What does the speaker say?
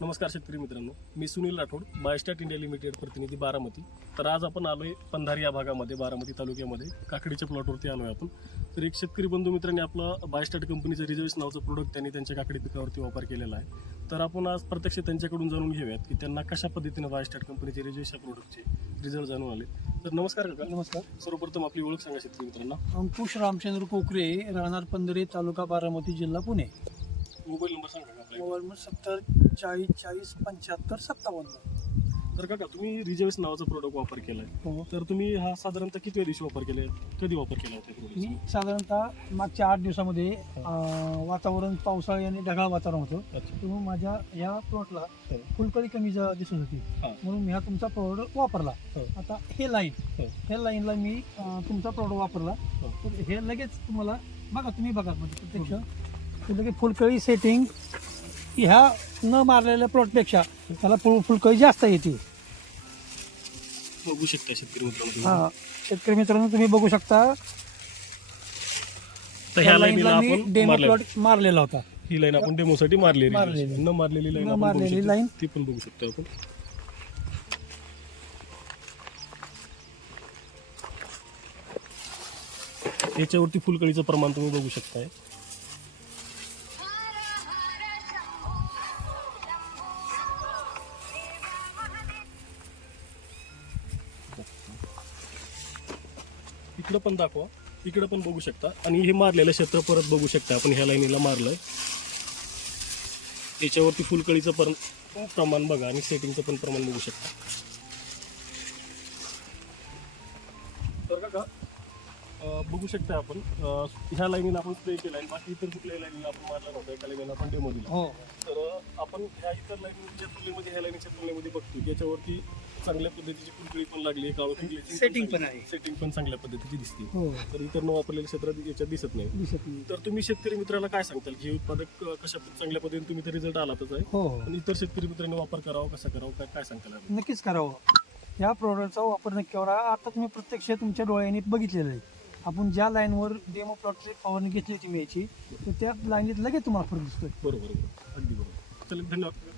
नमस्कार शेतकरी मित्रांनो मी Sunil Rathod Biostadt India limited प्रतिनिधी बारामती. तर आज आपण आलोय पंधारी या भागामध्ये बारामती तालुक्यामध्ये. काकडीच्या प्लॉटवरती आलोय आपण. तर एक शेतकरी बंधू मित्रांनी आपलं बायस्टॅट कंपनीचं रिजर्वेस नावचं प्रोडक्ट त्यांनी त्यांच्या काकडी पिकावरती वापर केलेला आहे. तर आपण आज प्रत्यक्ष त्यांच्याकडून जाणून घेऊयात की त्यांना कशा पद्धतीने बायस्टॅट कंपनीचे रिजर्वेस या प्रोडक्टचे रिझल्ट जाणून आले. तर नमस्कार काका. नमस्कार. सर्वप्रथम आपली ओळख सांगा शेतकरी मित्रांना. अंकुश रामचंद्र कोकरे राहणार पंधरे तालुका बारामती जिल्हा पुणे. मोबाईल नंबर सांगा आपला मोबाईल नंबर सत्तर चाळीस चाळीस पंच्याहत्तर सत्तावन्न. तर काका तुम्ही रिजर्वेस नावाचं प्रोडक्ट वापर केलाय. हो. तर तुम्ही हा साधारणतः किती दिवशी वापर केले कधी वापर केला होता मी साधारणतः मागच्या आठ दिवसामध्ये अं, वातावरण पावसाळी आणि ढगाळ वातावरण होतं. अच्छा. तेव्हा माझ्या या प्लॉटला हो. फुलकळी कमी ज- दिसत होती. हा. म्हणून मी हा तुमचा प्रोडक्ट वापरला. हो. आता हे लाईन हो. लाईनला मी अं, तुमचा प्रोडक्ट वापरला. हो. तर हे लगेच तुम्हाला बघा तुम्ही बघा. म्हणजे प्रत्यक्ष लगेच फुलकळी सेटिंग ह्या न मारलेल्या प्लॉटपेक्षा त्याला फुल फुलकळी जास्त येते बघू शकता शेतकरी मित्रांनो तुम्ही. हा शेतकरी मित्रांनो तुम्ही बघू शकता तर ह्या लाईनीला आपण डेमो मारलेलं. प्लॉट मारलेला होता ही लाईन आपण डेमोसाठी मारलेली मारलेली. न मारलेली लाईन न आपण बघू मारलेली शकतो. line. ती पण बघू शकतो आपण याच्यावरती फुलकळीचं प्रमाण तुम्ही बघू शकताय इकडं पण दाखवा. इकडं पण बघू शकता. आणि हे मारलेलं क्षेत्र परत बघू शकता आपण. ह्या लाईनीला मारलंय. याच्यावरती फुलकळीचं पण प्रमाण बघा आणि सेटिंगचं पण प्रमाण बघू शकता. तर का बघू शकता आपण. ह्या लाईनीला आपण स्प्रे केला आणि बाकी इतर कुठल्याही लाईनीला आपण मारला नव्हता. एका लाईनीला आपण डेमो दिला. हो. तर आपण ह्या इतर लाईनच्या तुलनेमध्ये ह्या लाईनच्या तुलनेमध्ये बघतो याच्यावरती चांगल्या पद्धतीची फुलकळी पण लागली काळो Setting पण आहे. सेटिंग पण चांगल्या पद्धतीची दिसते. हो. तर इतर न वापरलेल्या क्षेत्रात याच्यात दिसत नाही. दिसत नाही. तर तुम्ही शेतकरी मित्राला काय सांगताल? की हे उत्पादक कशा चांगल्या पद्धतीने तुम्ही तर रिझल्ट आलातच आहे. हो. पण इतर शेतकरी मित्रांनी वापर करावा कसा करावा काय काय सांगताल? नक्कीच करावं. या प्रोडक्टचा वापर नक्की करा आता तुम्ही प्रत्यक्ष तुमच्या डोळ्यांनी बघितलेलं आहे. आपण ज्या लाईनवर डेमो प्लॉटची फवारणी घेतली होती मी याची तर त्या लाईनीत लगेच तुम्हाला फरक दिसतोय. बरोबर बरोबर. अगदी बरोबर. चला धन्यवाद.